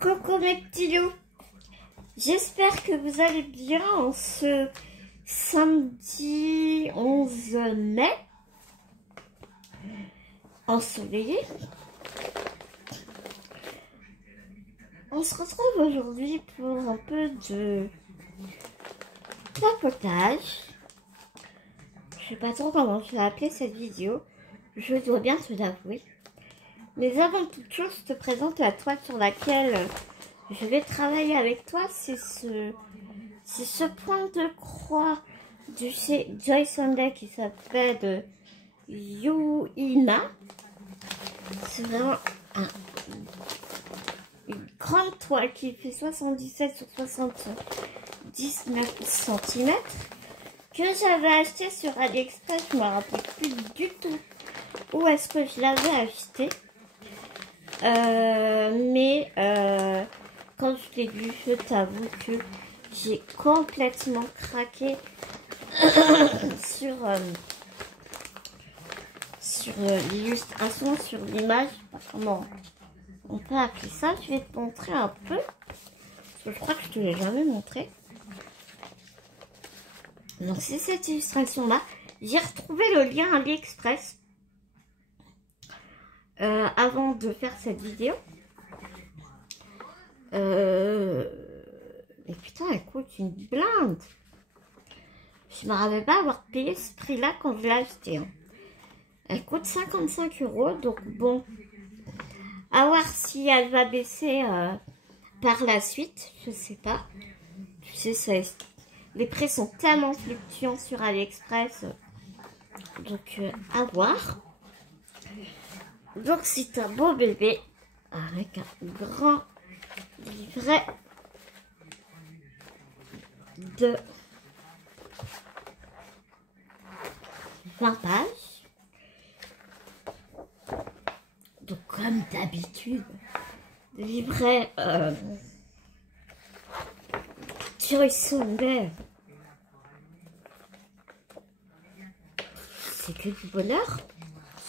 Coucou mes petits loups, j'espère que vous allez bien en ce samedi 11 mai, ensoleillé. On se retrouve aujourd'hui pour un peu de papotage. Je sais pas trop comment je vais appeler cette vidéo, je dois bien te l'avouer. Mais avant toute chose, je te présente la toile sur laquelle je vais travailler avec toi. C'est ce point de croix du chez Joy Sunday qui s'appelle Yuina. C'est vraiment une grande toile qui fait 77 sur 79 cm que j'avais acheté sur AliExpress. Je ne me rappelle plus du tout où est-ce que je l'avais acheté. Quand je l'ai vu, je t'avoue que j'ai complètement craqué sur l'illustration, sur l'image. Comment on peut appeler ça? Je vais te montrer un peu, parce que je crois que je te l'ai jamais montré. Donc c'est cette illustration là. J'ai retrouvé le lien AliExpress avant de faire cette vidéo. Mais putain, elle coûte une blinde. Je me rappelle pas avoir payé ce prix là quand je l'ai acheté, hein. Elle coûte 55 €, donc bon, à voir si elle va baisser par la suite, je sais pas. Tu sais, les prix sont tellement fluctuants sur AliExpress, donc à voir. Donc c'est un beau bébé avec un grand livret de 20 pages. Donc comme d'habitude, livret Joy Sunday, c'est que du bonheur,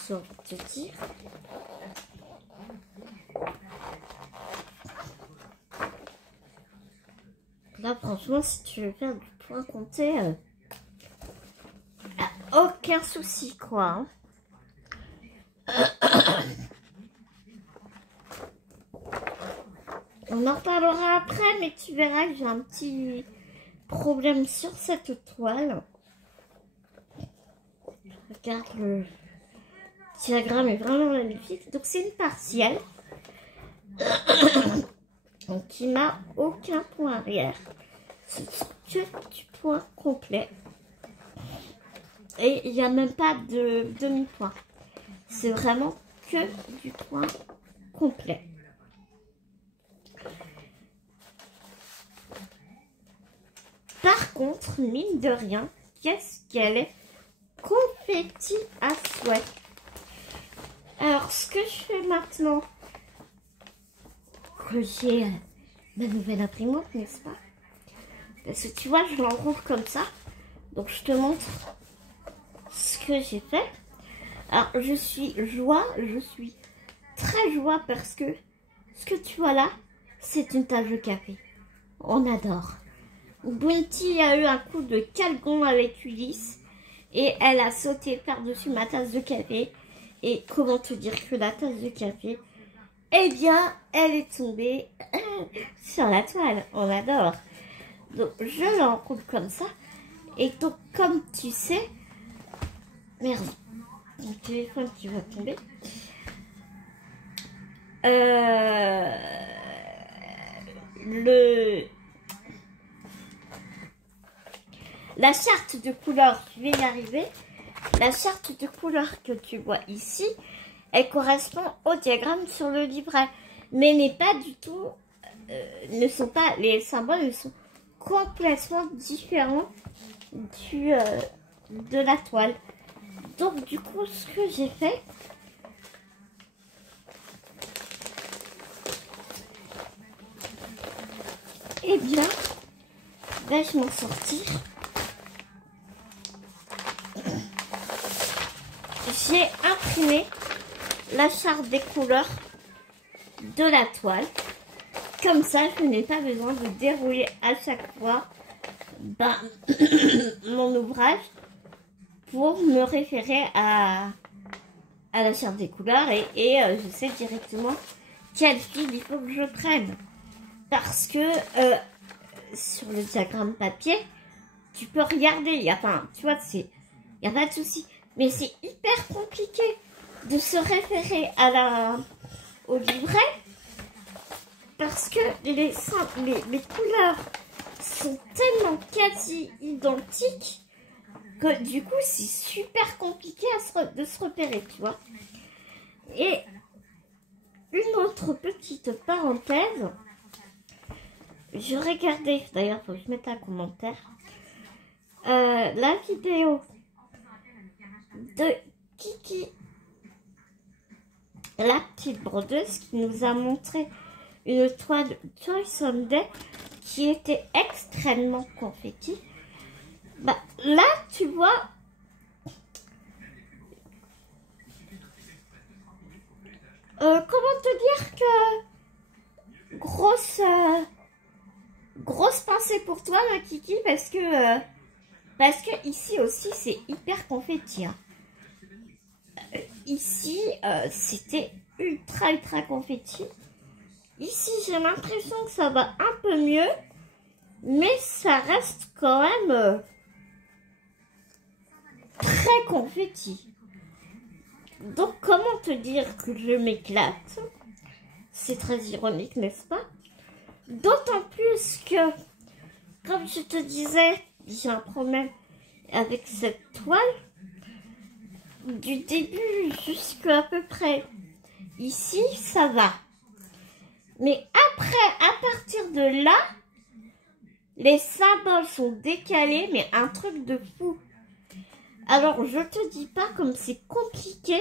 sans te dire. Là, franchement, si tu veux faire du point compté, aucun souci, quoi. On en reparlera après, mais tu verras que j'ai un petit problème sur cette toile. Regarde, le diagramme est vraiment magnifique. Donc, c'est une partielle. Donc, qui n'a aucun point arrière. C'est que du point complet. Et il n'y a même pas de demi-point. C'est vraiment que du point complet. Par contre, mine de rien, qu'est-ce qu'elle est confetti à souhait. Alors, ce que je fais maintenant, que j'ai ma nouvelle imprimante, n'est-ce pas? Parce que tu vois, je l'enroule comme ça. Donc, je te montre ce que j'ai fait. Alors, je suis très joie parce que ce que tu vois là, c'est une tasse de café. On adore. Bounty a eu un coup de calgon avec Ulysse et elle a sauté par-dessus ma tasse de café. Et comment te dire que la tasse de café, eh bien, elle est tombée sur la toile. On adore. Donc, je l'enroule comme ça. Et donc, comme tu sais... Merde. Mon téléphone qui va tomber. La charte de couleur, je vais y arriver. La charte de couleur que tu vois ici, elle correspond au diagramme sur le livret, mais n'est pas du tout, les symboles sont complètement différents de la toile. Donc du coup, ce que j'ai fait, eh bien, vais-je m'en sortir? J'ai imprimé la charte des couleurs de la toile Comme ça, je n'ai pas besoin de dérouler à chaque fois mon ouvrage pour me référer à la charte des couleurs et je sais directement quel fil il faut que je prenne. Parce que sur le diagramme papier, tu peux regarder, tu vois, il n'y a pas de souci. Mais c'est hyper compliqué de se référer au livret parce que les couleurs sont tellement quasi identiques que du coup c'est super compliqué de se repérer, tu vois. Et une autre petite parenthèse, je regardais, d'ailleurs faut que je mette un commentaire, la vidéo de Kiki, la petite brodeuse, qui nous a montré une toile Toy Sunday qui était extrêmement confetti. Bah, là, tu vois, comment te dire que grosse pensée pour toi, ma Kiki, parce que ici aussi c'est hyper confetti. Hein. Ici, c'était ultra confetti. Ici, j'ai l'impression que ça va un peu mieux, mais ça reste quand même très confetti. Donc, comment te dire que je m'éclate? C'est très ironique, n'est-ce pas? D'autant plus que, comme je te disais, j'ai un problème avec cette toile. Du début jusqu'à peu près ici, ça va. Mais après, à partir de là, les symboles sont décalés, mais un truc de fou. Alors, je te dis pas comme c'est compliqué.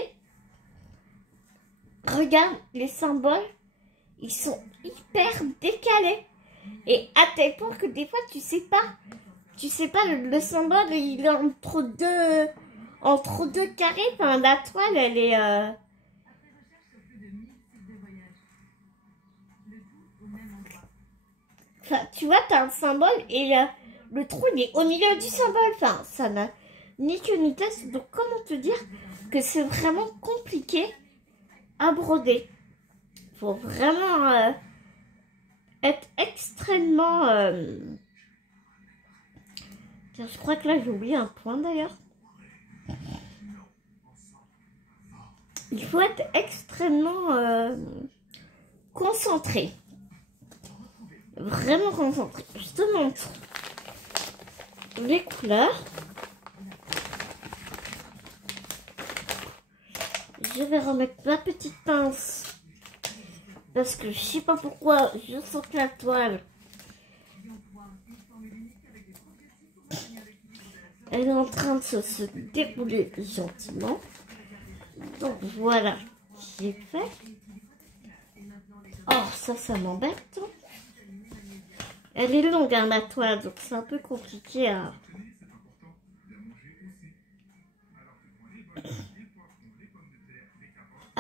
Regarde, les symboles, ils sont hyper décalés. Et à tel point que des fois, tu sais pas le symbole, il est entre deux carrés. Enfin, la toile, elle est... Enfin, tu vois, tu as un symbole et le trou, il est au milieu du symbole. Enfin, ça n'a ni queue ni tête. Donc, comment te dire que c'est vraiment compliqué à broder? Il faut vraiment être extrêmement... Tiens, je crois que là, j'ai oublié un point d'ailleurs. Il faut être extrêmement concentré. Vraiment concentré. Je te montre les couleurs. Je vais remettre ma petite pince parce que je sais pas pourquoi je sens que la toile elle est en train de se dérouler gentiment. Donc voilà, j'ai fait. Oh, ça m'embête. Elle est longue, hein, la toile, donc c'est un peu compliqué à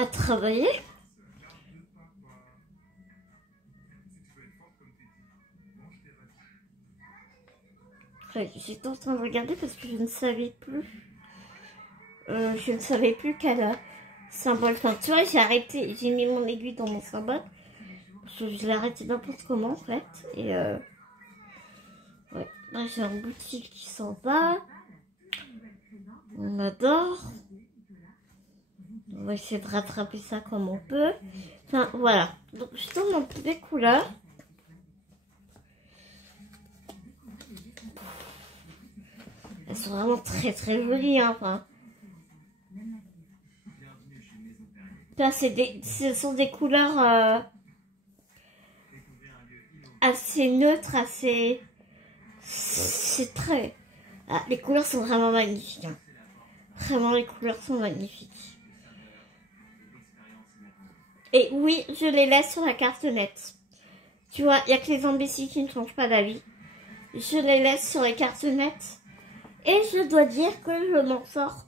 travailler. J'étais en train de regarder parce que je ne savais plus. Quel symbole. Enfin, tu vois, j'ai mis mon aiguille dans mon symbole. Je l'ai arrêté n'importe comment en fait. Et ouais, là j'ai un boutique qui s'en va. On adore. On va essayer de rattraper ça comme on peut. Enfin, voilà. Donc, je te montre des couleurs. Elles sont vraiment très jolies. Hein, enfin. Là, ce sont des couleurs assez neutres, assez... C'est très... Ah, les couleurs sont vraiment magnifiques. Hein. Vraiment, les couleurs sont magnifiques. Et oui, je les laisse sur la carte nette. Tu vois, il n'y a que les imbéciles qui ne changent pas d'avis. Je les laisse sur les cartes nettes. Et je dois dire que je m'en sors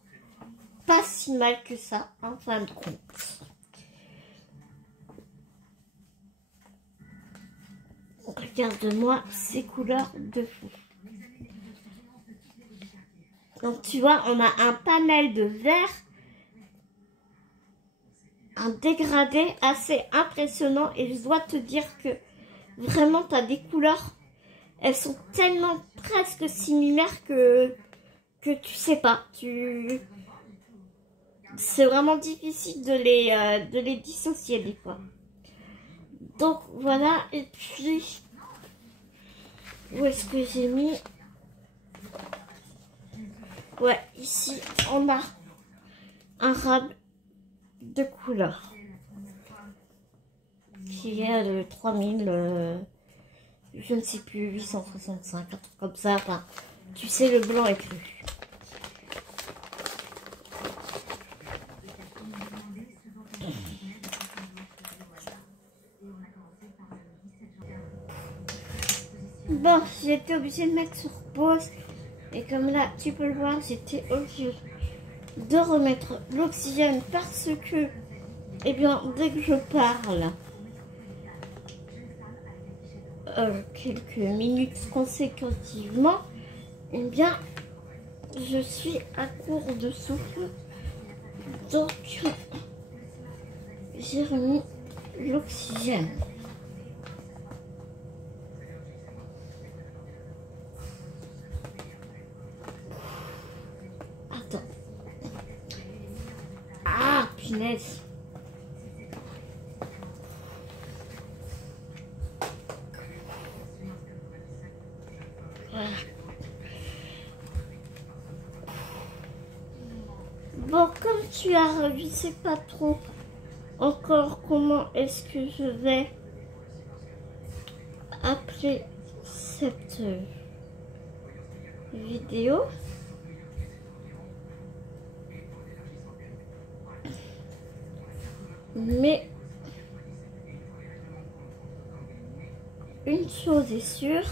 pas si mal que ça, en fin de compte. regarde-moi ces couleurs de fou. Donc tu vois, on a un panel de vert, un dégradé assez impressionnant. Et je dois te dire que vraiment, tu as des couleurs, elles sont tellement presque similaires que tu sais pas. C'est vraiment difficile de les dissocier des fois. Donc voilà, et puis, où est-ce que j'ai mis? Ouais, ici, on a un rab de couleur qui est de 3000, je ne sais plus, 865, un truc comme ça. Enfin, tu sais, le blanc est cru. Bon, j'ai été obligée de mettre sur pause. Et comme là, tu peux le voir, j'étais obligée de remettre l'oxygène parce que, eh bien, dès que je parle quelques minutes consécutivement, eh bien, je suis à court de souffle. Donc, j'ai remis l'oxygène. Attends. Ah, punaise. Voilà. Bon, comme tu as revu, c'est pas trop encore comment est-ce que je vais appeler cette vidéo. Mais une chose est sûre,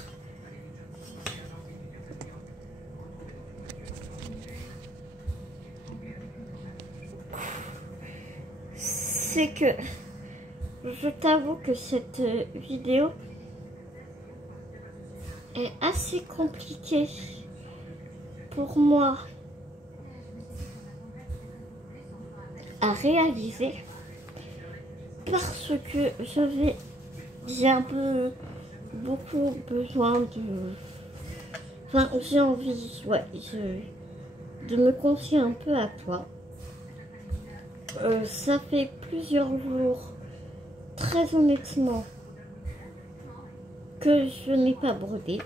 c'est que je t'avoue que cette vidéo est assez compliquée pour moi à réaliser parce que j'ai un peu beaucoup besoin de, enfin j'ai envie, ouais, de me confier un peu à toi. Ça fait plusieurs jours, très honnêtement, que je n'ai pas brodé,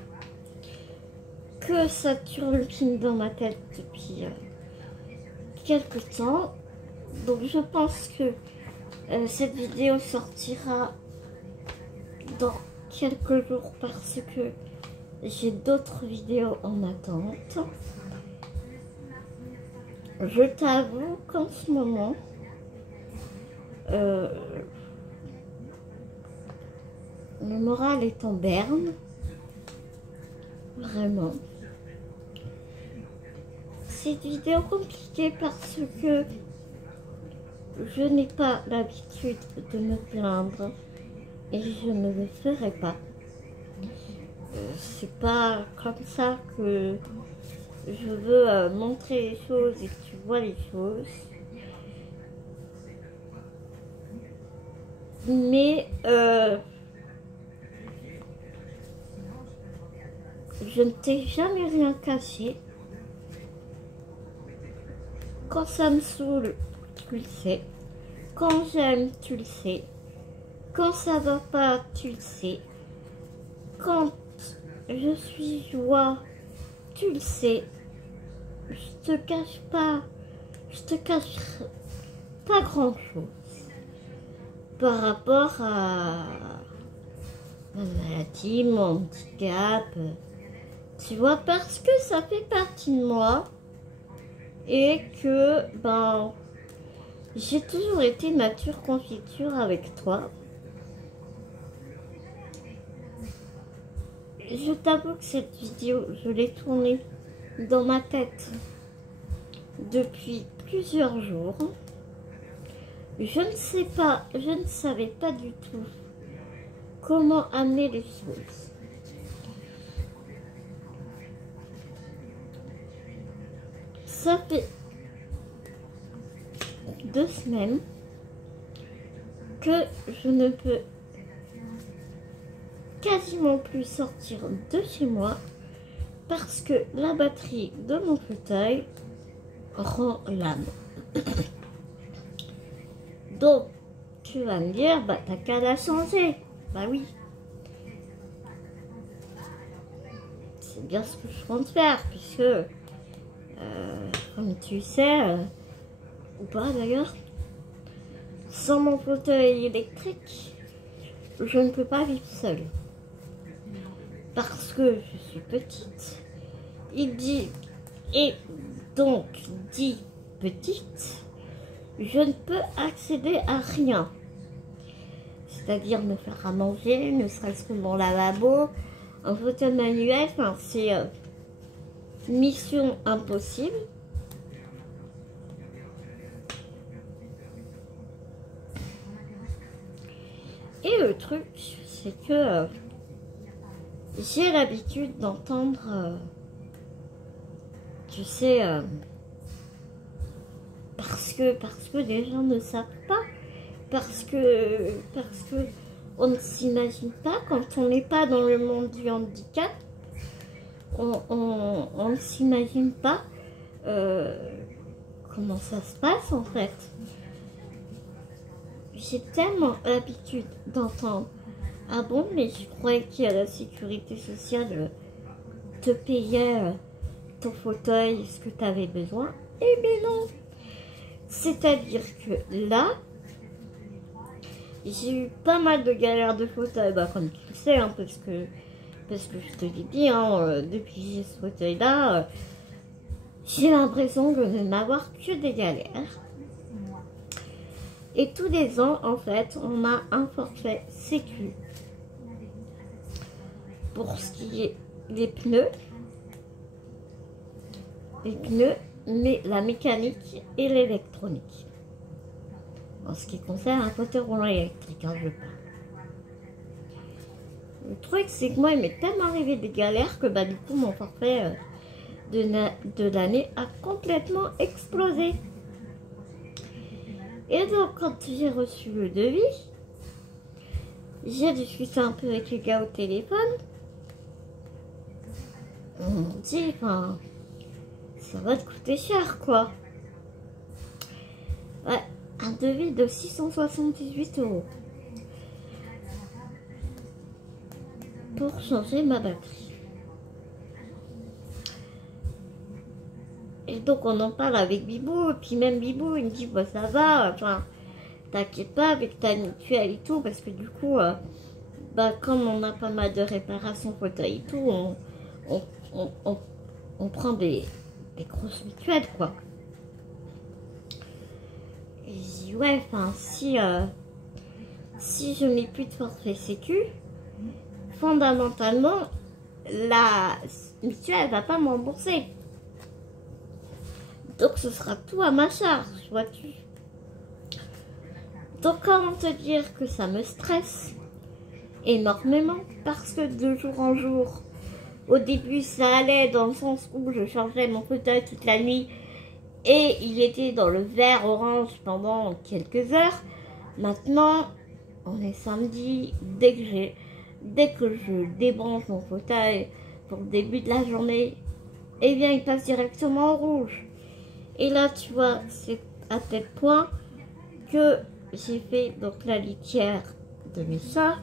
que ça turlupine dans ma tête depuis quelques temps. Donc je pense que cette vidéo sortira dans quelques jours parce que j'ai d'autres vidéos en attente. Je t'avoue qu'en ce moment, le moral est en berne, vraiment. Cette vidéo compliquée parce que je n'ai pas l'habitude de me plaindre et je ne le ferai pas. C'est pas comme ça que je veux montrer les choses et que tu vois les choses. Mais je ne t'ai jamais rien caché. Quand ça me saoule, tu le sais. Quand j'aime, tu le sais. Quand ça va pas, tu le sais. Quand je suis joie, tu le sais. Je te cache pas grand chose par rapport à ma maladie, mon handicap. Tu vois, parce que ça fait partie de moi et que ben j'ai toujours été nature confiture avec toi. Je t'avoue que cette vidéo, je l'ai tournée dans ma tête depuis plusieurs jours. Je ne savais pas du tout comment amener les choses. Ça fait 2 semaines que je ne peux quasiment plus sortir de chez moi parce que la batterie de mon fauteuil rend l'âme. Donc, tu vas me dire, bah t'as qu'à la changer. Bah oui. C'est bien ce que je compte faire, puisque, comme tu sais, ou pas d'ailleurs, sans mon fauteuil électrique, je ne peux pas vivre seule. Parce que je suis petite. Il dit, et donc dit petite, je ne peux accéder à rien. C'est-à-dire me faire à manger, ne serait-ce que mon lavabo, un fauteuil manuel, enfin c'est mission impossible. Et le truc, c'est que j'ai l'habitude d'entendre, tu sais, parce que les gens ne savent pas, parce que on ne s'imagine pas quand on n'est pas dans le monde du handicap, on ne s'imagine pas comment ça se passe en fait. J'ai tellement l'habitude d'entendre « Ah bon, mais je croyais que la sécurité sociale te payait ton fauteuil, ce que tu avais besoin. » Eh bien non. C'est-à-dire que là, j'ai eu pas mal de galères de fauteuil, bah, comme tu le sais, hein, parce que je te l'ai dit, hein, depuis que j'ai ce fauteuil-là, j'ai l'impression de n'avoir que des galères. Et tous les ans, en fait, on a un forfait sécu pour ce qui est les pneus, mais la mécanique et l'électronique. En ce qui concerne un fauteuil roulant électrique, hein, je parle. Le truc, c'est que moi, il m'est tellement arrivé des galères que bah, du coup, mon forfait de l'année a complètement explosé. Et donc, quand j'ai reçu le devis, j'ai discuté un peu avec les gars au téléphone. On m'a dit, enfin, ça va te coûter cher, quoi. Ouais, un devis de 678 € pour changer ma batterie. Et donc on en parle avec Bibou, et puis même Bibou il me dit bah ça va, enfin t'inquiète pas avec ta mutuelle et tout, parce que du coup bah comme on a pas mal de réparations fauteuil et tout, on prend des grosses mutuelles quoi. Et je dis ouais, enfin si je n'ai plus de forfait sécu, fondamentalement la mutuelle va pas me rembourser. Donc ce sera tout à ma charge, vois-tu. Donc comment te dire que ça me stresse énormément, parce que de jour en jour, au début ça allait dans le sens où je changeais mon fauteuil toute la nuit et il était dans le vert orange pendant quelques heures. Maintenant, on est samedi, dès que je débranche mon fauteuil pour le début de la journée, eh bien il passe directement au rouge. Et là, tu vois, c'est à tel point que j'ai fait donc la litière de mes chats.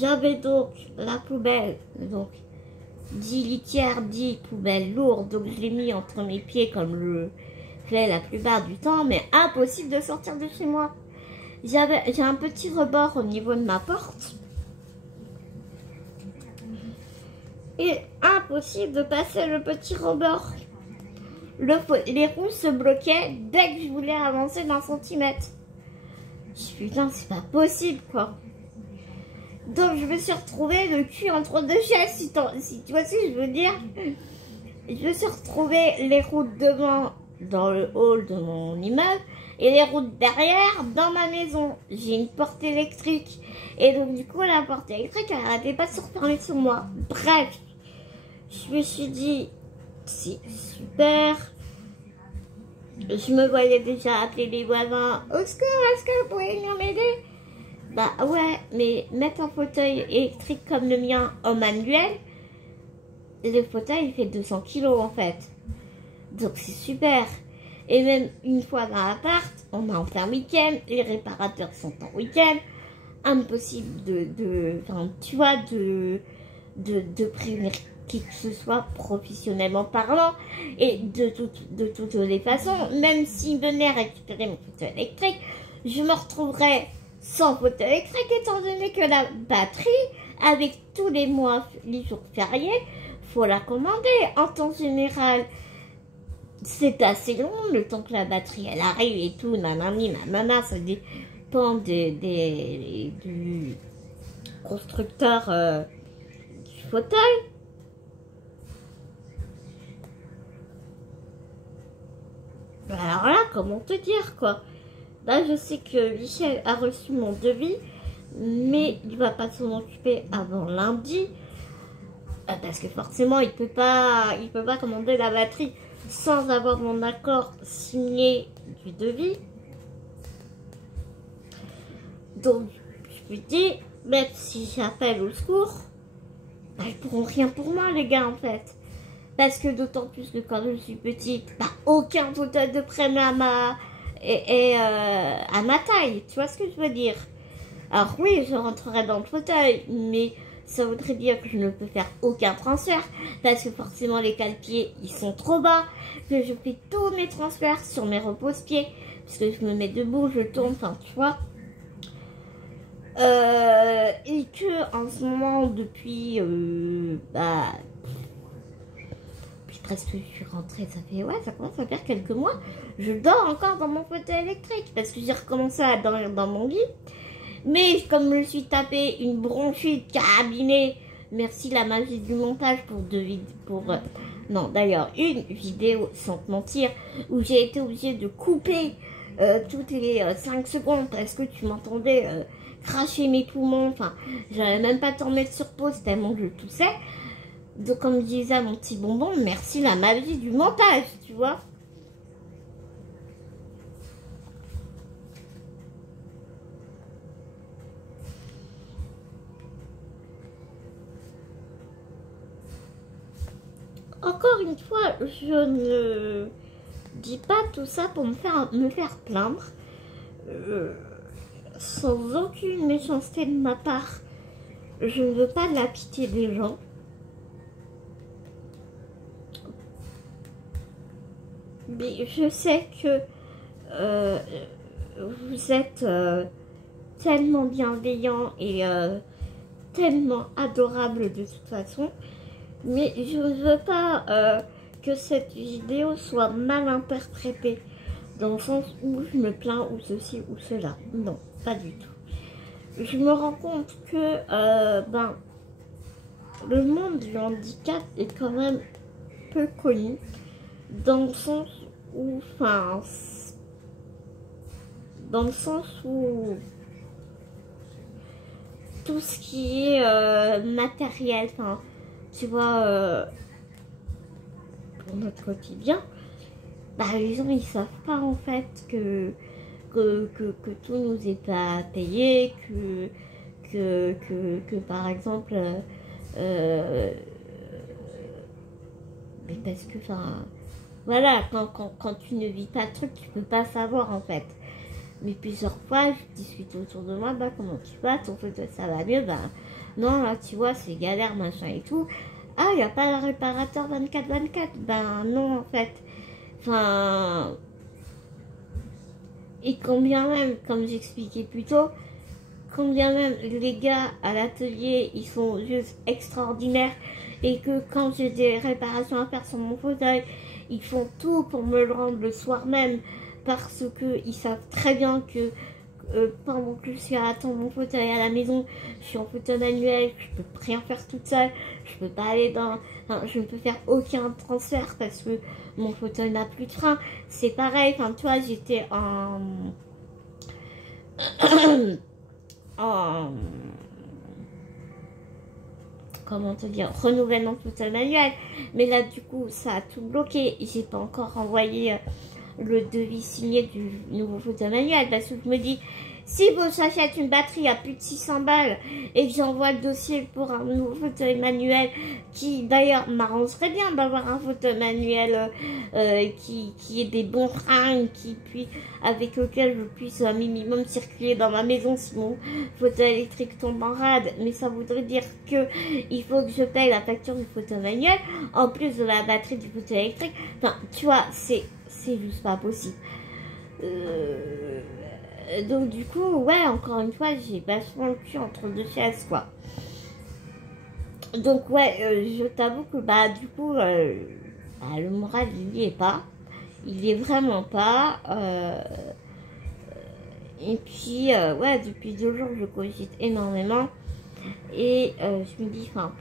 J'avais donc la poubelle, donc dit litière, dit poubelle lourde, donc je l'ai mis entre mes pieds comme je fais la plupart du temps, mais impossible de sortir de chez moi. J'ai un petit rebord au niveau de ma porte. Et impossible de passer le petit rebord. Les roues se bloquaient dès que je voulais avancer d'un centimètre. Je suis putain, c'est pas possible quoi. Donc je me suis retrouvée le cul entre deux chaises, si tu vois ce que je veux dire. Je me suis retrouvée les roues devant dans le hall de mon immeuble et les roues derrière dans ma maison. J'ai une porte électrique et donc du coup la porte électrique elle arrêtait pas de se refermer sur moi. Bref, je me suis dit c'est super. Je me voyais déjà appeler les voisins. Au secours, est-ce que vous pouvez venir m'aider? Bah ouais, mais mettre un fauteuil électrique comme le mien en manuel, le fauteuil il fait 200 kilos en fait. Donc c'est super. Et même une fois dans l'appart, on est en plein week-end, les réparateurs sont en week-end. Impossible enfin, tu vois, de prévenir qui que ce soit professionnellement parlant. Et de toutes les façons, même s'il venait récupérer mon fauteuil électrique, je me retrouverais sans fauteuil électrique étant donné que la batterie, avec tous les mois, les jours fériés, faut la commander. En temps général, c'est assez long, le temps que la batterie elle arrive et tout, nanani, nanana, ça dépend du constructeur du fauteuil. Alors là, comment te dire quoi? Là, je sais que Michel a reçu mon devis, mais il va pas s'en occuper avant lundi. Parce que forcément, il peut pas commander la batterie sans avoir mon accord signé du devis. Donc, je lui dis, même si j'appelle au secours, bah, ils pourront rien pour moi, les gars, en fait. Parce que d'autant plus que quand je suis petite, bah, aucun fauteuil de prenne à ma taille. Tu vois ce que je veux dire? Alors oui, je rentrerai dans le fauteuil, mais ça voudrait dire que je ne peux faire aucun transfert parce que forcément les cale-pieds ils sont trop bas, que je fais tous mes transferts sur mes repose-pieds parce que je me mets debout, je tourne, enfin tu vois. Et que en ce moment depuis presque je suis rentrée, ça commence à faire quelques mois, je dors encore dans mon fauteuil électrique parce que j'ai recommencé à dormir dans mon lit. Mais comme je me suis tapé une bronchite carabinée, merci la magie du montage pour non d'ailleurs une vidéo sans te mentir où j'ai été obligée de couper toutes les 5 secondes parce que tu m'entendais cracher mes poumons, enfin j'avais même pas t'en mettre sur pause tellement que je toussais. Donc comme je disais à mon petit bonbon, merci la magie du montage, tu vois. Encore une fois, je ne dis pas tout ça pour me faire plaindre. Sans aucune méchanceté de ma part, je ne veux pas de la pitié des gens. Mais je sais que vous êtes tellement bienveillants et tellement adorables de toute façon. Mais je ne veux pas que cette vidéo soit mal interprétée, dans le sens où je me plains ou ceci ou cela. Non, pas du tout. Je me rends compte que le monde du handicap est quand même peu connu, dans le sens où, tout ce qui est matériel, tu vois, pour notre quotidien, bah, les gens ils savent pas en fait que tout nous est pas payé, que par exemple, mais parce que voilà, quand tu ne vis pas le truc, tu peux pas savoir en fait. Mais plusieurs fois, je discute autour de moi, comment tu vas, ton fauteuil ça va mieux, non là tu vois c'est galère machin et tout. Ah, il n'y a pas de réparateur 24/24, non en fait. Et combien même, comme j'expliquais plus tôt, combien même les gars à l'atelier, ils sont juste extraordinaires et que quand j'ai des réparations à faire sur mon fauteuil, ils font tout pour me le rendre le soir même parce qu'ils savent très bien que pendant que je suis à attendre mon fauteuil à la maison, je suis en fauteuil manuel, je peux rien faire toute seule, je peux pas aller je ne peux faire aucun transfert parce que mon fauteuil n'a plus de frein. C'est pareil, tu vois, j'étais comment te dire, renouvellement de fauteuil manuel. Mais là, du coup, ça a tout bloqué. J'ai pas encore envoyé le devis signé du nouveau fauteuil manuel parce que je me dis, si vous j'achète une batterie à plus de 600 balles et que j'envoie le dossier pour un nouveau fauteuil manuel, qui d'ailleurs m'arrangerait bien d'avoir un fauteuil manuel qui ait des bons freins, avec lequel je puisse un minimum circuler dans ma maison si mon fauteuil électrique tombe en rade, mais ça voudrait dire que il faut que je paye la facture du fauteuil manuel en plus de la batterie du fauteuil électrique. Enfin, tu vois, c'est juste pas possible. Donc du coup, ouais, encore une fois, j'ai vachement le cul entre deux chaises, quoi. Donc ouais, je t'avoue que bah du coup, le moral il y est pas, il y est vraiment pas. Et puis ouais, depuis 2 jours, je cogite énormément et je me dis, enfin,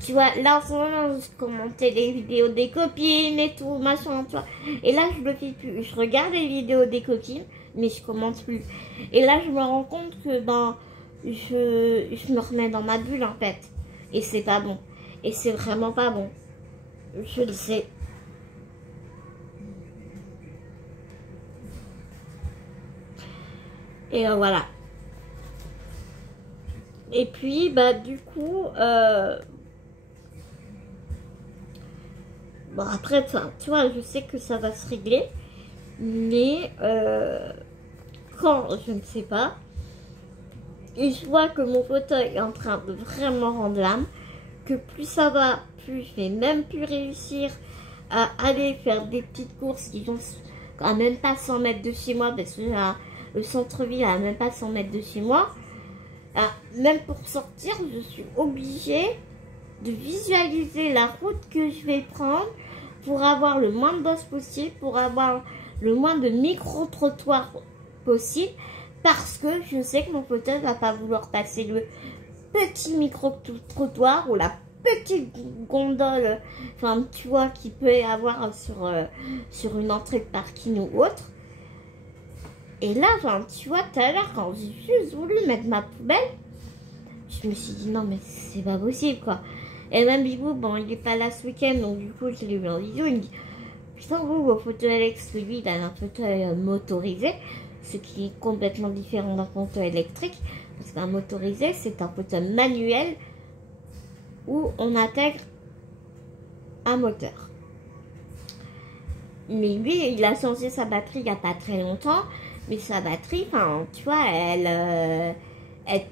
tu vois, là en ce moment, je commentais les vidéos des copines et tout, machin, tu vois. Et là, je le fais plus. Je regarde les vidéos des copines, mais je commente plus. Et là, je me rends compte que, ben, je me remets dans ma bulle, en fait. Et c'est pas bon. Et c'est vraiment pas bon. Je le sais. Et voilà. Et puis, bah, du coup, bon, après, tu vois, je sais que ça va se régler. Mais quand, je ne sais pas. Et je vois que mon fauteuil est en train de vraiment rendre l'âme. Que plus ça va, plus je vais même plus réussir à aller faire des petites courses qui sont à même pas 100 mètres de chez moi. Parce que le centre-ville à même pas 100 mètres de chez moi. Même pour sortir, je suis obligée de visualiser la route que je vais prendre pour avoir le moins de bosses possible, pour avoir le moins de micro-trottoirs possible, parce que je sais que mon fauteuil va pas vouloir passer le petit micro-trottoir ou la petite gondole, enfin tu vois, qu'il peut y avoir sur une entrée de parking ou autre. Et là, enfin, tu vois, tout à l'heure, quand j'ai juste voulu mettre ma poubelle, je me suis dit non mais c'est pas possible, quoi. Et même Bibou, bon, il est pas là ce week-end, donc du coup, je l'ai vu en vidéo, il me dit putain, vos fauteuil Alex, lui, il a un fauteuil motorisé, ce qui est complètement différent d'un fauteuil électrique, parce qu'un motorisé, c'est un fauteuil manuel où on intègre un moteur. Mais lui, il a changé sa batterie il n'y a pas très longtemps, mais sa batterie, enfin, tu vois, elle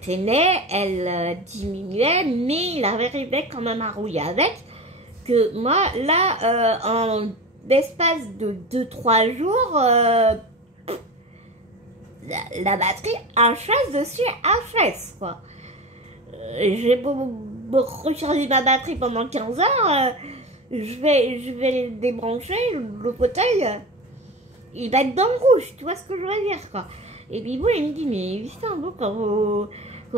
tenait, elle diminuait, mais il arrivait quand même à rouler avec. Que moi, là, en l'espace de 2-3 jours, la batterie HS dessus HS, quoi. J'ai beau recharger ma batterie pendant 15 heures, je vais débrancher, le fauteuil, il va être dans le rouge, tu vois ce que je veux dire, quoi. Et Bibou, il me dit, mais putain, vous, quand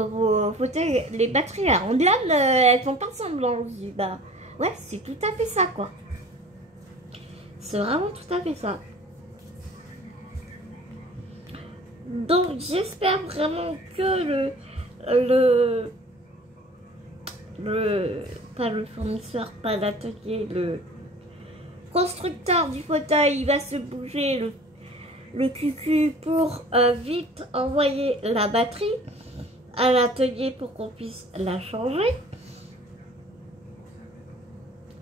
vos fauteuils, les batteries à rendre l'âme, elles font pas semblant. Je dis, bah, ouais, c'est tout à fait ça, quoi. C'est vraiment tout à fait ça. Donc, j'espère vraiment que pas le fournisseur, pas l'atelier, le constructeur du fauteuil, il va se bouger le cucu pour vite envoyer la batterie à l'atelier pour qu'on puisse la changer.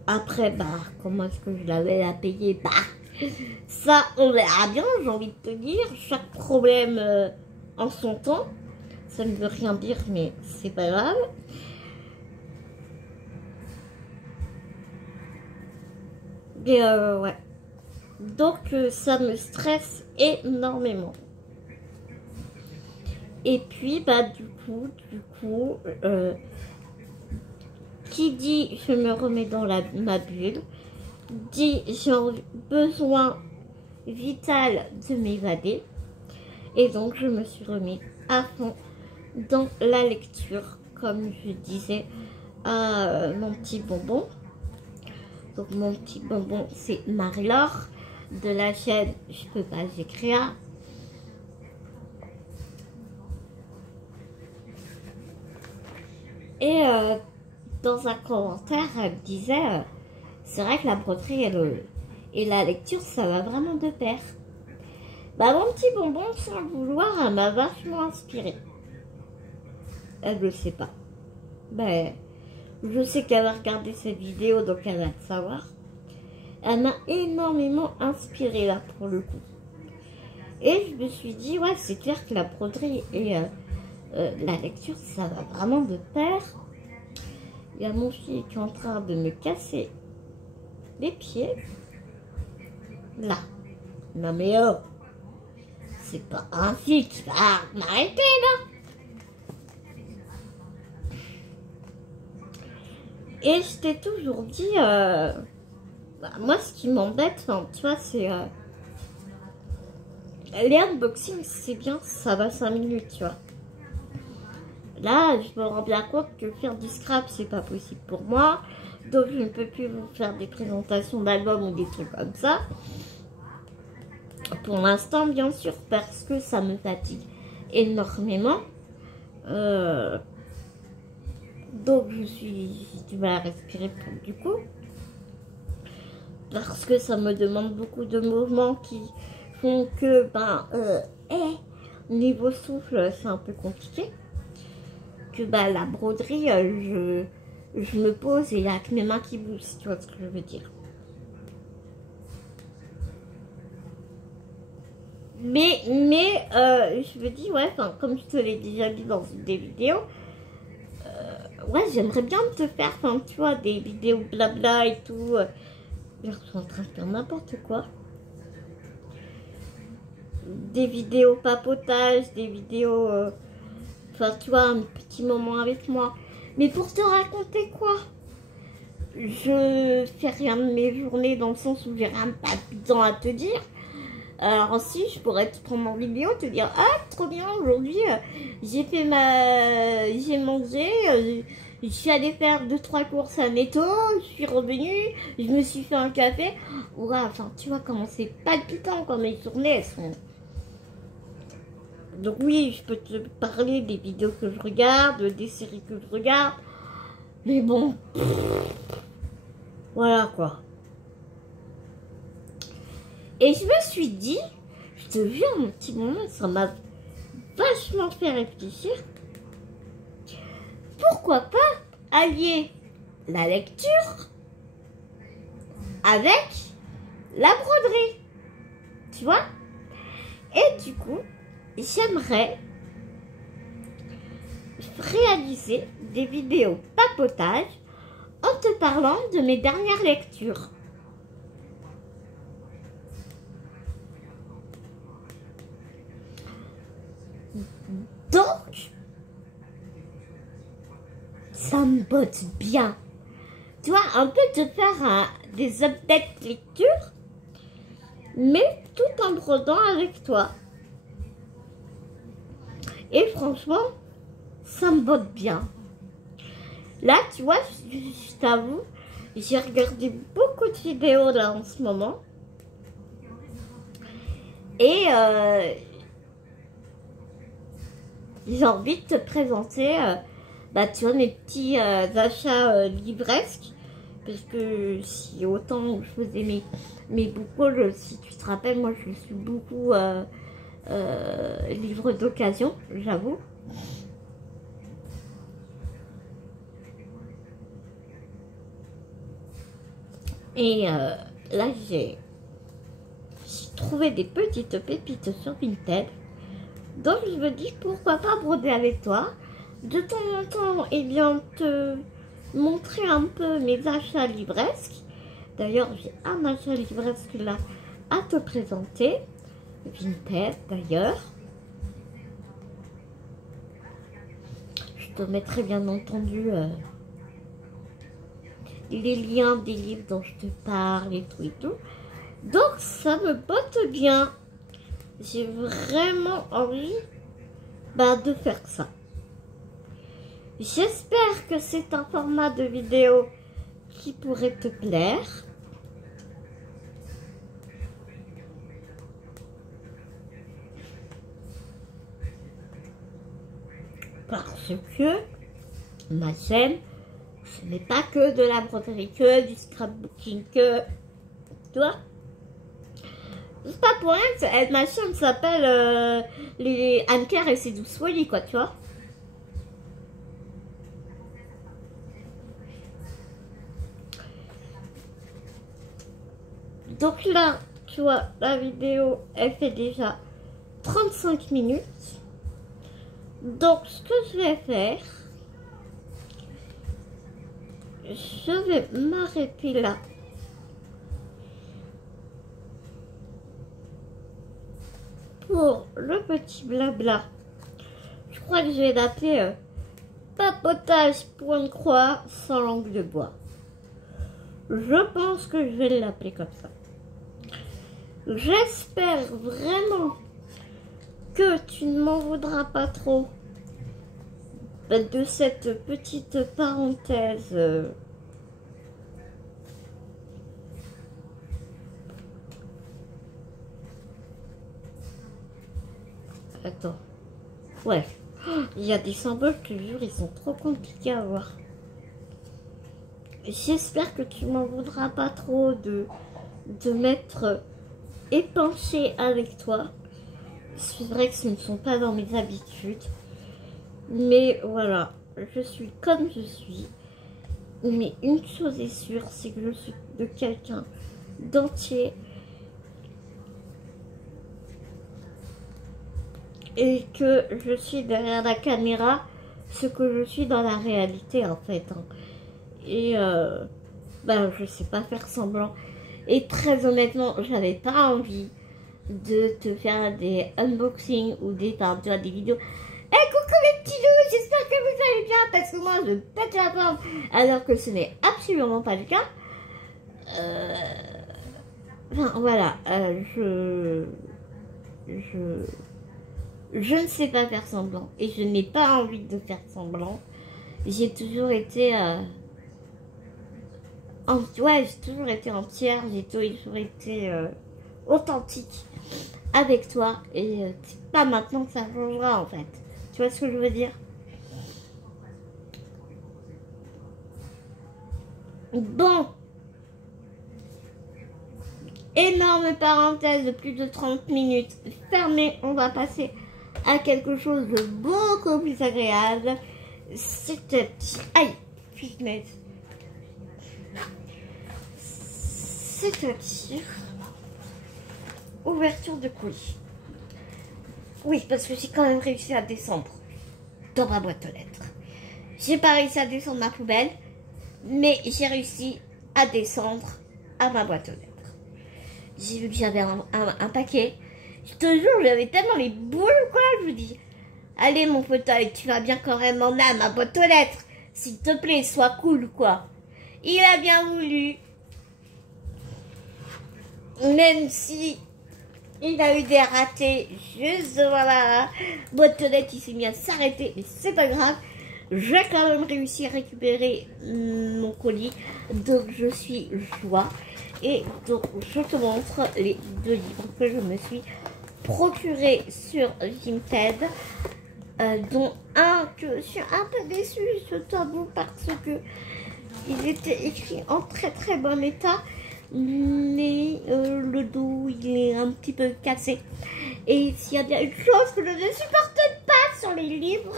Après, bah, comment est-ce que je l'avais la payer? Bah, ça, on verra bien, j'ai envie de te dire. Chaque problème en son temps. Ça ne veut rien dire, mais c'est pas grave. Et ouais. Donc, ça me stresse énormément. Et puis, bah, du coup, qui dit je me remets dans ma bulle, dit j'ai besoin vital de m'évader. Et donc, je me suis remise à fond dans la lecture, comme je disais à mon petit bonbon. Donc, mon petit bonbon, c'est Marie-Laure de la chaîne Je peux pas, j'écris. Et dans un commentaire, elle me disait, c'est vrai que la broderie et la lecture, ça va vraiment de pair. Bah, mon petit bonbon, sans le vouloir, elle m'a vachement inspirée. Elle ne le sait pas. Ben, je sais qu'elle va regarder cette vidéo, donc elle va le savoir. Elle m'a énormément inspirée là pour le coup. Et je me suis dit, ouais, c'est clair que la broderie et la lecture, ça va vraiment de pair. Il y a mon fils qui est en train de me casser les pieds. Là. Non mais oh, c'est pas un fil qui va m'arrêter là. Et je t'ai toujours dit, moi ce qui m'embête, tu vois, c'est les unboxings, c'est bien, ça va 5 minutes, tu vois. Là, je me rends bien compte que faire du scrap, c'est pas possible pour moi. Donc, je ne peux plus vous faire des présentations d'albums ou des trucs comme ça. Pour l'instant, bien sûr, parce que ça me fatigue énormément. Donc, j'ai du mal à respirer du coup. Parce que ça me demande beaucoup de mouvements qui font que, niveau souffle, c'est un peu compliqué. Que la broderie, je me pose et il n'y a que mes mains qui bougent, si tu vois ce que je veux dire. Mais je me dis, ouais, comme je te l'ai déjà dit dans des vidéos, ouais, j'aimerais bien te faire, tu vois, des vidéos blabla et tout. Je suis en train de faire n'importe quoi. Des vidéos papotage, des vidéos... tu vois, un petit moment avec moi. Mais pour te raconter quoi? Je fais rien de mes journées dans le sens où j'ai rien de temps à te dire. Alors si, je pourrais te prendre en vidéo, te dire, ah, trop bien, aujourd'hui, j'ai fait j'ai mangé, je suis allée faire 2-3 courses à Netto, je suis revenue, je me suis fait un café. Ouais, tu vois comment c'est palpitant quand mes journées, elles sont... Donc oui, je peux te parler des vidéos que je regarde, des séries que je regarde. Mais bon, voilà quoi. Et je me suis dit, je te jure, un petit moment, ça m'a vachement fait réfléchir. Pourquoi pas allier la lecture avec la broderie, tu vois? Et du coup, j'aimerais réaliser des vidéos papotage en te parlant de mes dernières lectures. Donc, ça me botte bien. Tu vois, un peu te faire des updates lecture, mais tout en brodant avec toi. Et franchement, ça me botte bien. Là, tu vois, je t'avoue, j'ai regardé beaucoup de vidéos là en ce moment. Et j'ai envie de te présenter, tu vois, mes petits achats livresques. Parce que si autant je faisais mes book hauls, si tu te rappelles, moi je suis beaucoup livre d'occasion, j'avoue. Et là j'ai trouvé des petites pépites sur Vinted. Donc je me dis pourquoi pas broder avec toi. De temps en temps, et bien te montrer un peu mes achats livresques. D'ailleurs, j'ai un achat livresque là à te présenter. Vinted d'ailleurs. Je te mettrai bien entendu les liens des livres dont je te parle et tout et tout. Donc ça me botte bien. J'ai vraiment envie de faire ça. J'espère que c'est un format de vidéo qui pourrait te plaire. Parce que ma chaîne, ce n'est pas que de la broderie, que du scrapbooking, que... Tu vois? C'est pas pour rien que ma chaîne s'appelle les Anne-Claire et ses douces folies, quoi, tu vois? Donc là, tu vois, la vidéo, elle fait déjà 35 minutes. Donc, ce que je vais faire, je vais m'arrêter là. Pour le petit blabla. Je crois que je vais l'appeler papotage pour une croix sans langue de bois. Je pense que je vais l'appeler comme ça. J'espère vraiment que tu ne m'en voudras pas trop de cette petite parenthèse. Attends. Ouais. Il y a des symboles, je te jure, ils sont trop compliqués à voir. J'espère que tu m'en voudras pas trop de m'être épanché avec toi. C'est vrai que ce ne sont pas dans mes habitudes. Mais voilà, je suis comme je suis. Mais une chose est sûre, c'est que je suis de quelqu'un d'entier. Et que je suis derrière la caméra ce que je suis dans la réalité en fait. Et ben, je sais pas faire semblant. Et très honnêtement, j'avais pas envie de te faire des unboxings ou des vidéos. Hey, coucou les petits loups, j'espère que vous allez bien parce que moi je pète la forme alors que ce n'est absolument pas le cas. Enfin voilà, je ne sais pas faire semblant et je n'ai pas envie de faire semblant. J'ai toujours été j'ai toujours été entière, j'ai toujours été authentique avec toi et c'est pas maintenant que ça changera en fait. Tu vois ce que je veux dire? Bon, énorme parenthèse de plus de 30 minutes fermée, on va passer à quelque chose de beaucoup plus agréable. C'est-à-dire, aïe, fitness. C'est-à-dire ouverture de colis. Oui, parce que j'ai quand même réussi à descendre dans ma boîte aux lettres. J'ai pas réussi à descendre ma poubelle, mais j'ai réussi à descendre à ma boîte aux lettres. J'ai vu que j'avais un paquet. Je te jure, j'avais tellement les boules, quoi. Je me dis, allez mon fauteuil, tu vas bien quand même emmener à ma boîte aux lettres. S'il te plaît, sois cool, quoi. Il a bien voulu. Même si il a eu des ratés, juste voilà, boîte aux lettres, il s'est mis à s'arrêter, mais c'est pas grave. J'ai quand même réussi à récupérer mon colis, donc je suis joie. Et donc je te montre les 2 livres que je me suis procuré sur Vinted, dont un que je suis un peu déçue, je t'avoue, parce que il était écrit en très bon état. Mais le dos il est un petit peu cassé et s'il y a bien une chose que je ne supporte pas sur les livres,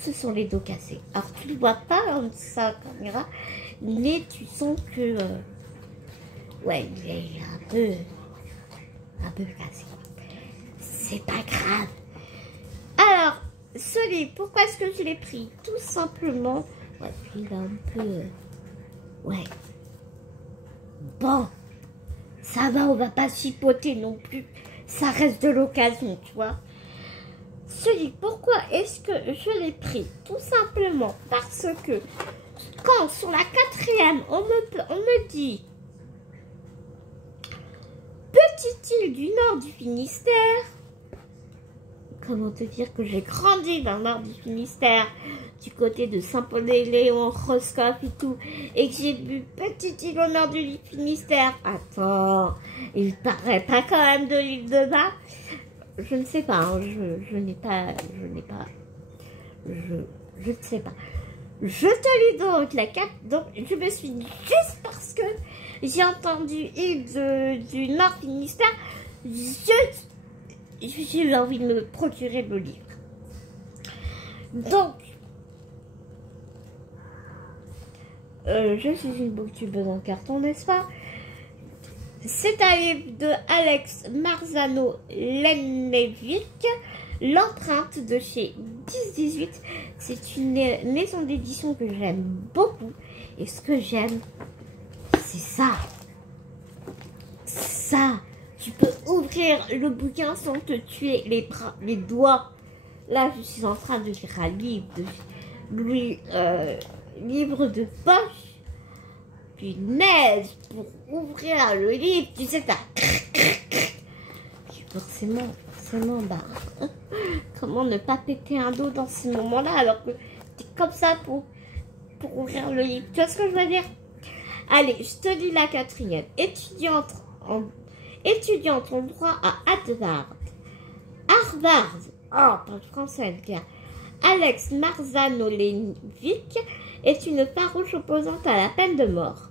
ce sont les dos cassés. Alors tu ne vois pas dans sa caméra, mais tu sens que ouais, il est un peu cassé. C'est pas grave. Alors ce livre, pourquoi est-ce que je l'ai pris? Tout simplement, ouais, il est un peu ouais. Bon, ça va, on va pas chipoter non plus. Ça reste de l'occasion, tu vois. Pourquoi est-ce que je l'ai pris? Tout simplement parce que quand sur la 4e, on me dit petite île du nord du Finistère. Comment te dire que j'ai grandi dans le nord du Finistère, du côté de Saint-Paul-et-Léon, Roscoff et tout, et que j'ai bu petite île au nord du Finistère. Attends, il paraît pas quand même de l'île de Bas. Je ne sais pas, hein, je ne sais pas. Je te lis donc la carte. Donc, je me suis dit, juste parce que j'ai entendu du Nord Finistère, j'ai eu envie de me procurer le livre. Donc, je suis une booktubeuse en carton, n'est-ce pas? C'est un livre de Alex Marzano-Lennevic, L'empreinte de chez 1018. C'est une maison d'édition que j'aime beaucoup. Et ce que j'aime, c'est ça. Ça. Tu peux ouvrir le bouquin sans te tuer les doigts. Là, je suis en train de lire un livre livre de poche. Punaise, pour ouvrir le livre, tu sais, t'as... Forcément, bah... Comment ne pas péter un dos dans ces moments-là alors que t'es comme ça pour ouvrir le livre. Tu vois ce que je veux dire? Allez, je te lis la quatrième. Étudiante en droit à Harvard. Oh, pas de français, le gars. Alex Marzano-Lennevic est une farouche opposante à la peine de mort.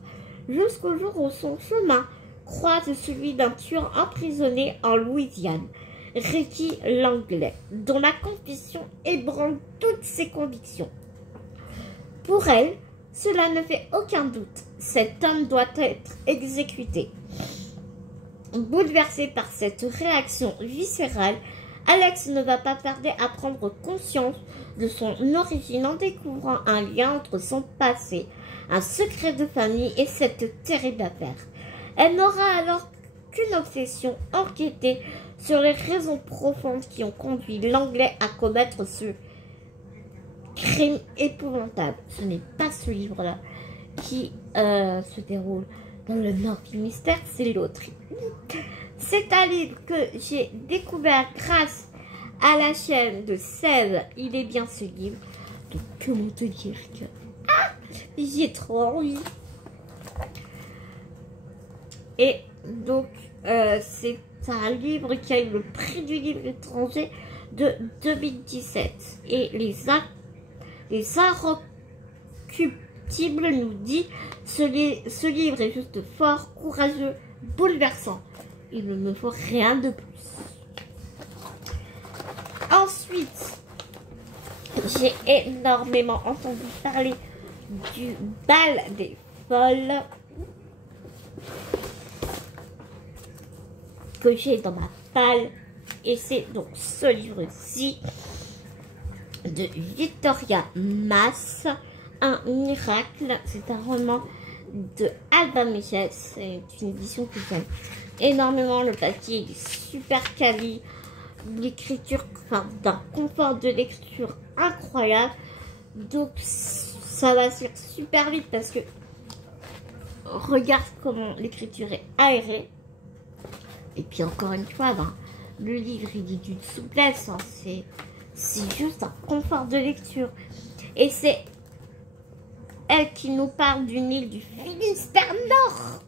Jusqu'au jour où son chemin croise celui d'un tueur emprisonné en Louisiane, Ricky Langley, dont la confession ébranle toutes ses convictions. Pour elle, cela ne fait aucun doute. Cet homme doit être exécuté. Bouleversé par cette réaction viscérale, Alex ne va pas tarder à prendre conscience de son origine en découvrant un lien entre son passé, un secret de famille et cette terrible affaire. Elle n'aura alors qu'une obsession, enquêter sur les raisons profondes qui ont conduit l'Anglais à commettre ce crime épouvantable. Ce n'est pas ce livre-là qui se déroule dans le Nord Finistère, c'est l'autre. C'est un livre que j'ai découvert grâce à la chaîne de Sève. Il est bien ce livre. Donc comment te dire que j'ai trop envie. Et donc c'est un livre qui a eu le prix du livre étranger de 2017. Et les Inrecuptibles nous dit ce livre est juste fort, courageux, bouleversant. Il ne me faut rien de plus. Ensuite, j'ai énormément entendu parler du bal des folles que j'ai dans ma palle. Et c'est donc ce livre-ci de Victoria Mass, Un miracle. C'est un roman de Alba Michels. C'est une édition que j'aime énormément. Le papier il est super quali. L'écriture, enfin, d'un confort de lecture incroyable. Donc ça va se faire super vite parce que regarde comment l'écriture est aérée. Et puis encore une fois, ben, le livre il est d'une souplesse, hein, c'est juste un confort de lecture. Et c'est elle qui nous parle d'une île du Finistère Nord.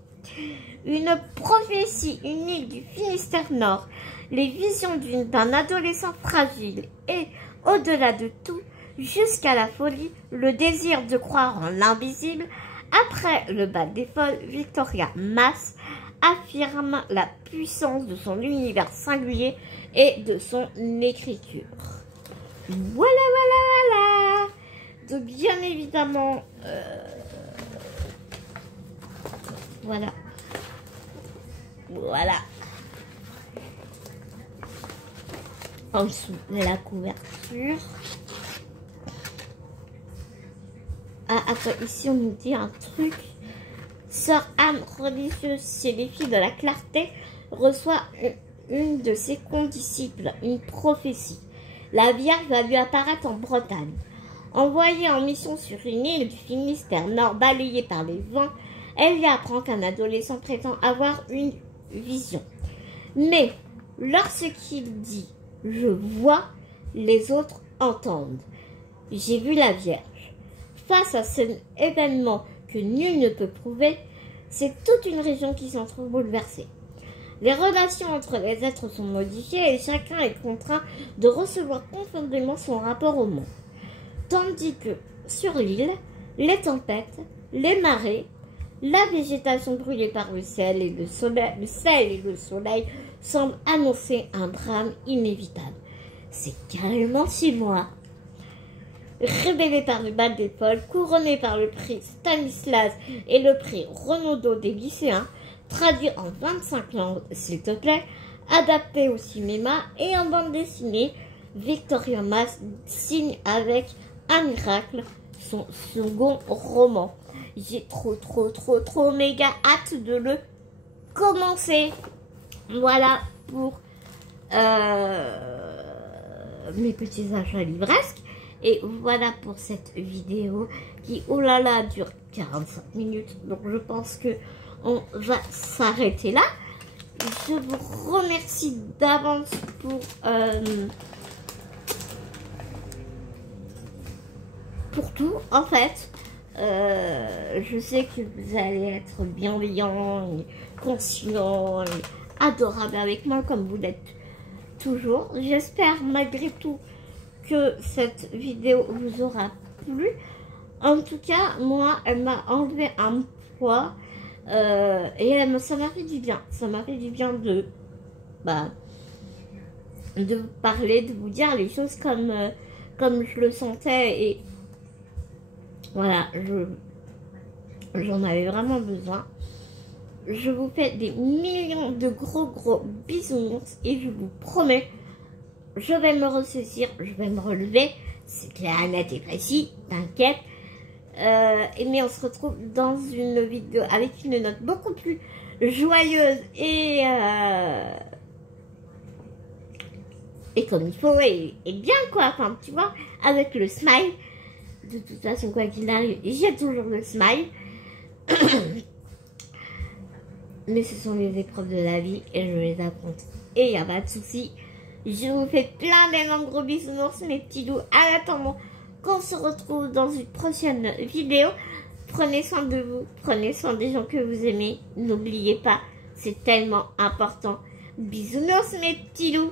Une prophétie, une île du Finistère Nord. Les visions d'un adolescent fragile et, au-delà de tout, jusqu'à la folie, le désir de croire en l'invisible. Après le bal des folles, Victoria Mass affirme la puissance de son univers singulier et de son écriture. Voilà. Donc bien évidemment, voilà. En dessous de la couverture. Ah, attends, ici on nous dit un truc. Sœur Anne, religieuse chez les filles de la clarté, reçoit une de ses condisciples, une prophétie. La Vierge va lui apparaître en Bretagne. Envoyée en mission sur une île du Finistère Nord balayée par les vents, elle y apprend qu'un adolescent prétend avoir une vision. Mais lorsqu'il dit « je vois », les autres entendent. J'ai vu la Vierge. Face à cet événement que nul ne peut prouver, c'est toute une région qui s'en trouve bouleversée. Les relations entre les êtres sont modifiées et chacun est contraint de recevoir conformément son rapport au monde. Tandis que sur l'île, les tempêtes, les marées, la végétation brûlée par le sel et le soleil semblent annoncer un drame inévitable. C'est carrément 6 mois. Révélé par le bal des folles, couronné par le prix Stanislas et le prix Renaudot des lycéens, traduit en 25 langues, s'il te plaît, adapté au cinéma et en bande dessinée, Victoria Mas signe avec un miracle son second roman. J'ai trop méga hâte de le commencer. Voilà pour mes petits achats livresques. Et voilà pour cette vidéo qui, oh là là, dure 45 minutes. Donc je pense que on va s'arrêter là. Je vous remercie d'avance pour tout. En fait, je sais que vous allez être bienveillant, et conscient, et adorable avec moi comme vous l'êtes toujours. J'espère malgré tout que cette vidéo vous aura plu. En tout cas, moi, elle m'a enlevé un poids et ça m'a fait du bien. Ça m'a fait du bien de vous parler, de vous dire les choses comme je le sentais. Et voilà, j'en avais vraiment besoin. Je vous fais des millions de gros bisounours et je vous promets, je vais me ressaisir, je vais me relever, c'est clair, net et précis, t'inquiète. Mais on se retrouve dans une vidéo avec une note beaucoup plus joyeuse et comme il faut, et bien quoi, enfin tu vois, avec le smile. De toute façon, quoi qu'il arrive, j'ai toujours le smile. Mais ce sont les épreuves de la vie et je les affronte. Et il n'y a pas de souci. Je vous fais plein d'énormes gros bisounours, mes petits loups. En attendant qu'on se retrouve dans une prochaine vidéo, prenez soin de vous, prenez soin des gens que vous aimez. N'oubliez pas, c'est tellement important. Bisounours, mes petits loups.